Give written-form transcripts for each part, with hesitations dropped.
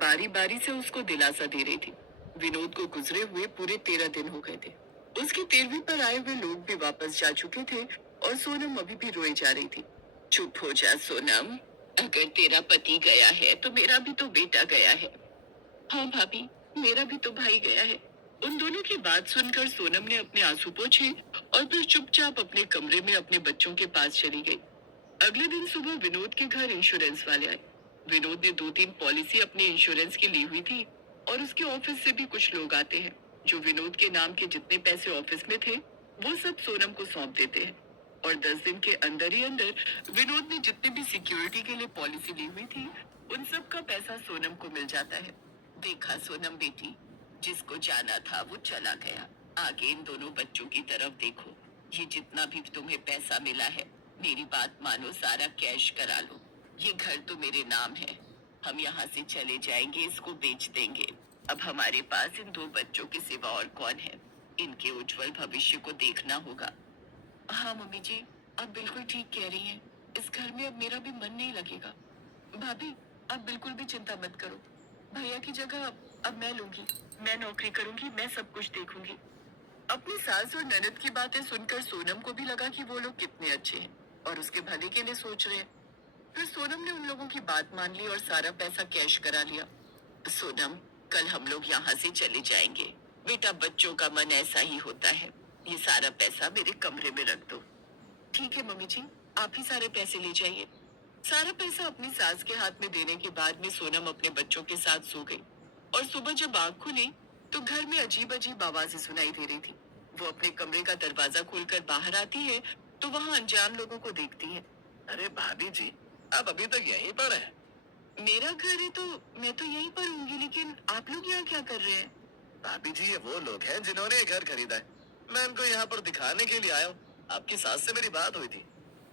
बारी बारी से उसको दिलासा दे रही थी। विनोद को गुजरे हुए पूरे 13 दिन हो गए थे। उसकी 13वीं पर आए हुए लोग भी वापस जा चुके थे और सोनम अभी भी रोई जा रही थी। चुप हो जा सोनम, अगर तेरा पति गया है तो मेरा भी तो बेटा गया है। हाँ भाभी, मेरा भी तो भाई गया है। उन दोनों की बात सुनकर सोनम ने अपने आंसू पोंछे और फिर चुपचाप अपने कमरे में अपने बच्चों के पास चली गई। अगले दिन सुबह विनोद के घर इंश्योरेंस वाले आए। विनोद ने 2-3 पॉलिसी अपने इंश्योरेंस की ली हुई थी और उसके ऑफिस से भी कुछ लोग आते हैं जो विनोद के नाम के जितने पैसे ऑफिस में थे वो सब सोनम को सौंप देते हैं। और 10 दिन के अंदर ही अंदर विनोद ने जितनी भी सिक्योरिटी के लिए पॉलिसी ली हुई थी उन सब का पैसा सोनम को मिल जाता है। देखा सोनम बेटी, जिसको जाना था वो चला गया। आगे इन दोनों बच्चों की तरफ देखो। ये जितना भी तुम्हें पैसा मिला है, मेरी बात मानो, सारा कैश करा लो। ये घर तो मेरे नाम है। हम यहाँ से चले जाएंगे, इसको बेच देंगे। अब हमारे पास इन 2 बच्चों के सिवा और कौन है? इनके उज्जवल भविष्य को देखना होगा। हाँ मम्मी जी, आप बिल्कुल ठीक कह रही हैं। इस घर में अब मेरा भी मन नहीं लगेगा। भाभी, आप बिल्कुल भी चिंता मत करो। भैया की जगह अब मैं लूंगी। मैं नौकरी करूंगी, मैं सब कुछ देखूंगी। अपनी सास और ननद की बातें सुनकर सोनम को भी लगा कि वो लोग कितने अच्छे हैं और उसके भले के लिए सोच रहे हैं। फिर सोनम ने उन लोगों की बात मान ली और सारा पैसा कैश करा लिया। सोनम, कल हम लोग यहाँ से चले जाएंगे। बेटा, बच्चों का मन ऐसा ही होता है। ये सारा पैसा मेरे कमरे में रख दो। ठीक है मम्मी जी, आप ही सारे पैसे ले जाइए। सारा पैसा अपनी सास के हाथ में देने के बाद में सोनम अपने बच्चों के साथ सो गई। और सुबह जब आंख खुली तो घर में अजीब अजीब आवाजें सुनाई दे रही थी। वो अपने कमरे का दरवाजा खोलकर बाहर आती है तो वहाँ अनजान लोगों को देखती है। अरे भाभी जी, आप अभी तक यहीं पर हैं? मेरा घर है तो मैं तो यहीं पर होंगी, लेकिन आप लोग यहाँ क्या कर रहे हैं? भाभी जी, ये वो लोग हैं जिन्होंने ये घर खरीदा है। मैं इनको यहाँ पर दिखाने के लिए आया हूँ। आपकी सास से मेरी बात हुई थी।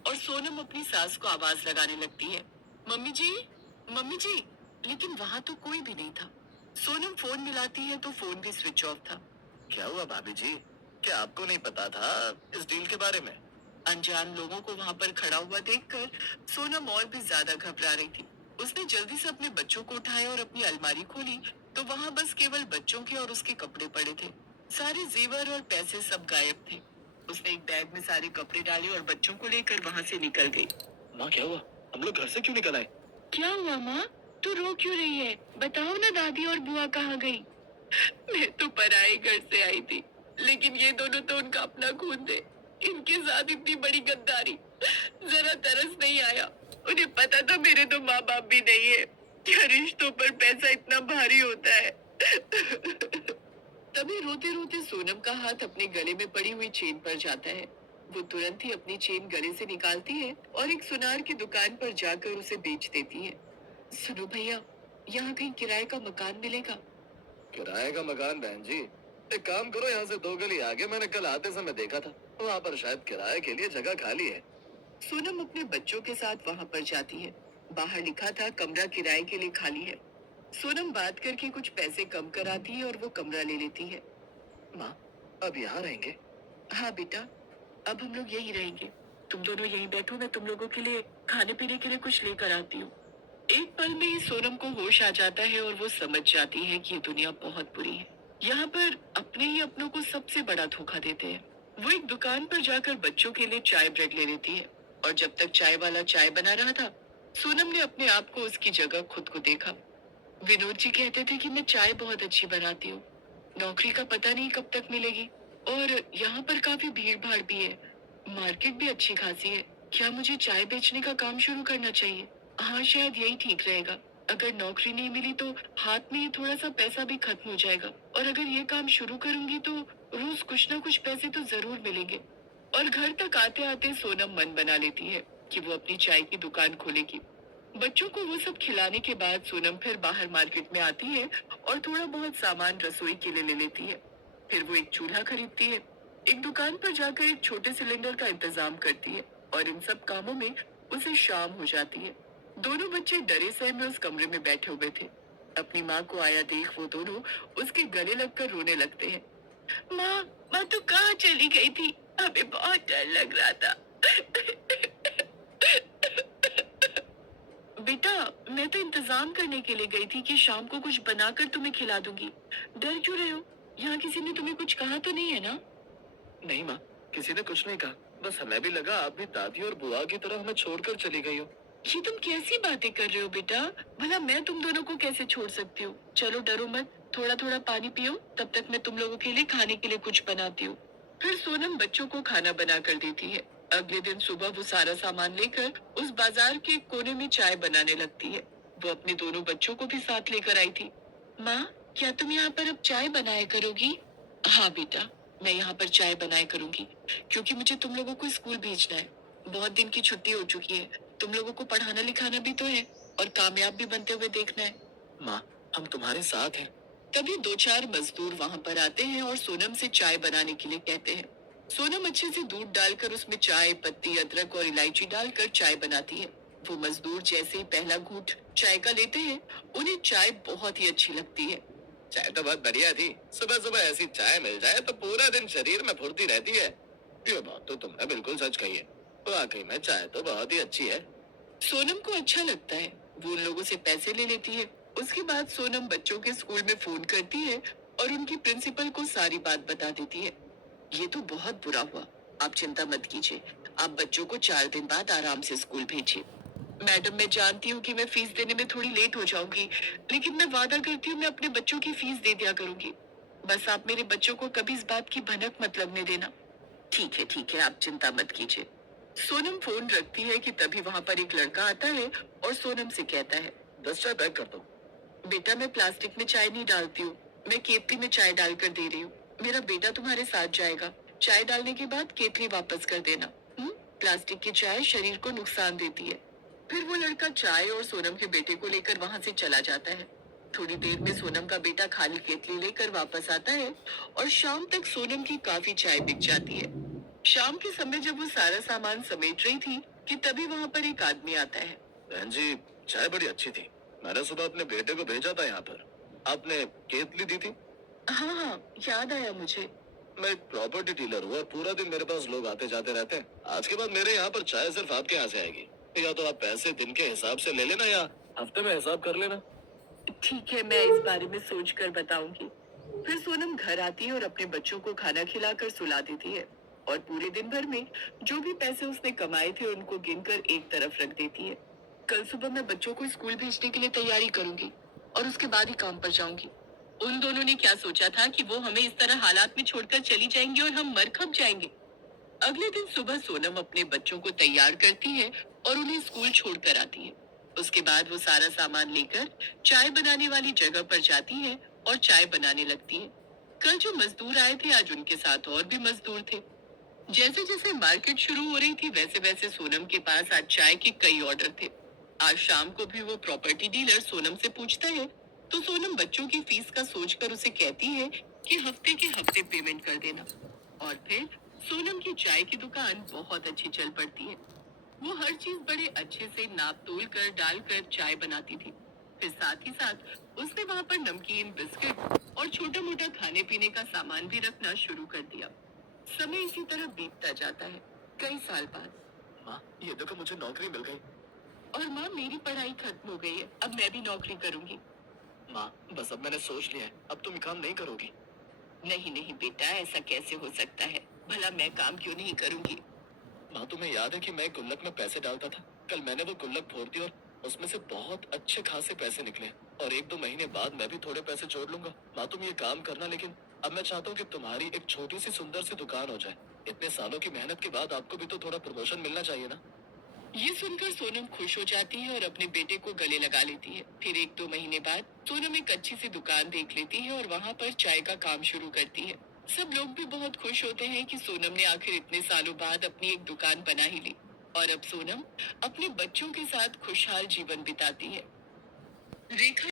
और सोनम अपनी सास को आवाज लगाने लगती है। मम्मी जी, मम्मी जी। लेकिन वहाँ तो कोई भी नहीं था। सोनम फोन मिलाती है तो फोन भी स्विच ऑफ था। क्या हुआ भाभी जी? क्या आपको नहीं पता था इस डील के बारे में? अनजान लोगों को वहाँ पर खड़ा हुआ देखकर सोनम और भी ज्यादा घबरा रही थी। उसने जल्दी से अपने बच्चों को उठाया और अपनी अलमारी खोली तो वहाँ बस केवल बच्चों के और उसके कपड़े पड़े थे। सारे जेवर और पैसे सब गायब थे। उसने एक बैग में सारे कपड़े डाले और बच्चों को लेकर वहाँ से निकल गई। माँ, क्या हुआ? हम लोग घर से क्यों निकल आए? क्या हुआ माँ? तू रो क्यों रही है? बताओ ना, दादी और बुआ कहाँ गई? मैं तो पराए घर से आई थी, लेकिन ये दोनों तो उनका अपना खून थे। इनके साथ इतनी बड़ी गद्दारी, जरा तरस नहीं आया। उन्हें पता था मेरे तो माँ बाप भी नहीं है। क्या रिश्तों पर पैसा इतना भारी होता है? तभी रोते रोते सोनम का हाथ अपने गले में पड़ी हुई चेन पर जाता है। वो तुरंत ही अपनी चेन गले से निकालती है और एक सुनार की दुकान पर जाकर उसे बेच देती है। सुनो भैया, यहाँ कहीं किराए का मकान मिलेगा? किराए का मकान बहन जी? एक काम करो, यहाँ से 2 गली आगे मैंने कल आते समय देखा था। वहाँ पर शायद किराए के लिए जगह खाली है। सोनम अपने बच्चों के साथ वहाँ पर जाती है। बाहर लिखा था कमरा किराए के लिए खाली है। सोनम बात करके कुछ पैसे कम कराती है और वो कमरा ले लेती है। माँ, अब यहाँ रहेंगे? हाँ बेटा, अब हम लोग यहीं रहेंगे। तुम दोनों यहीं बैठो, मैं तुम लोगों के लिए खाने पीने के लिए कुछ लेकर आती हूँ। एक पल में ही सोनम को होश आ जाता है और वो समझ जाती है कि ये दुनिया बहुत बुरी है। यहाँ पर अपने ही अपनों को सबसे बड़ा धोखा देते हैं। वो एक दुकान पर जाकर बच्चों के लिए चाय ब्रेड ले लेती है और जब तक चाय वाला चाय बना रहा था, सोनम ने अपने आप को उसकी जगह खुद को देखा। विनोद जी कहते थे कि मैं चाय बहुत अच्छी बनाती हूँ। नौकरी का पता नहीं कब तक मिलेगी और यहाँ पर काफी भीड़ भाड़ भी है। मार्केट भी अच्छी खासी है। क्या मुझे चाय बेचने का काम शुरू करना चाहिए? हाँ, शायद यही ठीक रहेगा। अगर नौकरी नहीं मिली तो हाथ में ये थोड़ा सा पैसा भी खत्म हो जाएगा और अगर ये काम शुरू करूंगी तो रोज कुछ ना कुछ पैसे तो जरूर मिलेंगे। और घर तक आते आते सोनम मन बना लेती है कि वो अपनी चाय की दुकान खोलेगी। बच्चों को वो सब खिलाने के बाद सोनम फिर बाहर मार्केट में आती है और थोड़ा बहुत सामान रसोई के लिए ले लेती है। फिर वो एक चूल्हा खरीदती है, एक दुकान पर जाकर एक छोटे सिलेंडर का इंतजाम करती है और इन सब कामों में उसे शाम हो जाती है। दोनों बच्चे डरे सहमे उस कमरे में बैठे हुए थे। अपनी माँ को आया देख वो दोनों उसके गले लगकर रोने लगते हैं। माँ, माँ तू कहाँ चली गई थी? हमें बहुत डर लग रहा था। बेटा, मैं तो इंतजाम करने के लिए गई थी कि शाम को कुछ बनाकर तुम्हें खिला दूंगी। डर क्यों रहे हो? यहाँ किसी ने तुम्हें कुछ कहा तो नहीं है ना? नहीं माँ, किसी ने कुछ नहीं कहा। बस हमें भी लगा आप भी दादी और बुआ की तरह हमें छोड़कर चली गई हो। ये तुम कैसी बातें कर रहे हो बेटा? भला मैं तुम दोनों को कैसे छोड़ सकती हूँ? चलो डरो मत, थोड़ा थोड़ा पानी पियो, तब तक मैं तुम लोगों के लिए खाने के लिए कुछ बनाती हूँ। फिर सोनम बच्चों को खाना बना कर देती है। अगले दिन सुबह वो सारा सामान लेकर उस बाजार के कोने में चाय बनाने लगती है। वो अपने दोनों बच्चों को भी साथ लेकर आई थी। माँ, क्या तुम यहाँ पर अब चाय बनाया करोगी? हाँ बेटा, मैं यहाँ पर चाय बनाया करूंगी, क्योंकि मुझे तुम लोगों को स्कूल भेजना है। बहुत दिन की छुट्टी हो चुकी है। तुम लोगों को पढ़ाना लिखाना भी तो है और कामयाब भी बनते हुए देखना है। माँ, हम तुम्हारे साथ हैं। तभी दो चार मजदूर वहां पर आते हैं और सोनम से चाय बनाने के लिए कहते हैं। सोनम अच्छे से दूध डालकर उसमें चाय पत्ती अदरक और इलायची डालकर चाय बनाती है। वो मजदूर जैसे ही पहला घूंट चाय का लेते हैं, उन्हें चाय बहुत ही अच्छी लगती है। चाय तो बहुत बढ़िया थी। सुबह सुबह ऐसी चाय मिल जाए तो पूरा दिन शरीर में फुर्ती रहती है। ये बात तो तुमने बिल्कुल सच कही है। वाकई में चाय तो बहुत ही अच्छी है। सोनम को अच्छा लगता है। वो उन लोगों से पैसे ले लेती है। उसके बाद सोनम बच्चों के स्कूल में फोन करती है और उनकी प्रिंसिपल को सारी बात बता देती है। ये तो बहुत बुरा हुआ। आप चिंता मत कीजिए। आप बच्चों को 4 दिन बाद आराम से स्कूल भेजिए। मैडम, मैं जानती हूँ कि मैं फीस देने में थोड़ी लेट हो जाऊंगी, लेकिन मैं वादा करती हूँ मैं अपने बच्चों की फीस दे दिया करूंगी। बस आप मेरे बच्चों को कभी इस बात की भनक मत लगने देना। ठीक है, आप चिंता मत कीजिए। सोनम फोन रखती है कि तभी वहां पर एक लड़का आता है और सोनम से कहता है। 10 चाय पैक कर दो। बेटा, मैं प्लास्टिक में चाय नहीं डालती हूँ। मैं केतली में चाय डालकर दे रही हूँ। मेरा बेटा तुम्हारे साथ जाएगा। चाय डालने के बाद केतली वापस कर देना। प्लास्टिक की चाय शरीर को नुकसान देती है। फिर वो लड़का चाय और सोनम के बेटे को लेकर वहां से चला जाता है। थोड़ी देर में सोनम का बेटा खाली केतली लेकर वापस आता है और शाम तक सोनम की काफी चाय बिक जाती है। शाम के समय जब वो सारा सामान समेट रही थी कि तभी वहां पर एक आदमी आता है। बहन जी, चाय बड़ी अच्छी थी। मैंने सुबह अपने बेटे को भेजा था यहाँ पर। आपने केतली दी थी। हाँ हाँ, याद आया मुझे। मैं एक प्रॉपर्टी डीलर हूँ और पूरा दिन मेरे पास लोग आते जाते रहते हैं। आज के बाद मेरे यहाँ पर चाय सिर्फ आपके यहाँ से आएगी। या तो आप पैसे दिन के हिसाब से ले लेना या हफ्ते में हिसाब कर लेना। ठीक है, मैं इस बारे में सोच कर बताऊंगी। फिर सोनम घर आती है और अपने बच्चों को खाना खिलाकर सुला देती है और पूरे दिन भर में जो भी पैसे उसने कमाए थे उनको गिनकर एक तरफ रख देती है। कल सुबह मैं बच्चों को स्कूल भेजने के लिए तैयारी करूंगी और उसके बाद ही काम पर जाऊंगी। उन दोनों ने क्या सोचा था कि वो हमें इस तरह हालात में छोड़कर चली जाएंगी और हम मर खप जाएंगे। अगले दिन सुबह सोनम अपने बच्चों को तैयार करती है और उन्हें स्कूल छोड़कर आती है। उसके बाद वो सारा सामान लेकर चाय बनाने वाली जगह पर जाती है और चाय बनाने लगती है। कल जो मजदूर आए थे आज उनके साथ और भी मजदूर थे। जैसे जैसे मार्केट शुरू हो रही थी वैसे वैसे सोनम के पास आज चाय के कई ऑर्डर थे। आज शाम को भी वो प्रॉपर्टी डीलर सोनम से पूछता है तो सोनम बच्चों की फीस का सोचकर उसे कहती है कि हफ्ते के हफ्ते पेमेंट कर देना। और फिर सोनम की चाय की दुकान बहुत अच्छी चल पड़ती है। वो हर चीज बड़े अच्छे से नाप तोल कर डालकर चाय बनाती थी। फिर साथ ही साथ उसने वहां पर नमकीन बिस्किट और छोटा मोटा खाने पीने का सामान भी रखना शुरू कर दिया। समय इसी तरह बीतता जाता है। कई साल बाद। माँ, ये देखो मुझे नौकरी मिल गई। और माँ, मेरी पढ़ाई खत्म हो गई है। अब मैं भी नौकरी करूंगी। माँ, बस अब मैंने सोच लिया है, अब तुम काम नहीं करोगी। नहीं नहीं बेटा, ऐसा कैसे हो सकता है? भला मैं काम क्यों नहीं करूंगी? माँ, तुम्हें याद है कि मैं एक गुल्लक में पैसे डालता था। कल मैंने वो गुल्लक फोड़ दी और उसमें से बहुत अच्छे खासे पैसे निकले। और 1-2 महीने बाद मैं भी थोड़े पैसे जोड़ लूंगा। माँ, तुम ये काम करना, लेकिन अब मैं चाहता हूँ कि तुम्हारी एक छोटी सी सुंदर सी दुकान हो जाए। इतने सालों की मेहनत के बाद आपको भी तो थोड़ा प्रमोशन मिलना चाहिए ना। ये सुनकर सोनम खुश हो जाती है और अपने बेटे को गले लगा लेती है। फिर 1-2 महीने बाद सोनम एक अच्छी सी दुकान देख लेती है और वहाँ पर चाय का काम शुरू करती है। सब लोग भी बहुत खुश होते हैं कि सोनम ने आखिर इतने सालों बाद अपनी एक दुकान बना ही ली। और अब सोनम अपने बच्चों के साथ खुशहाल जीवन बिताती है। रेखा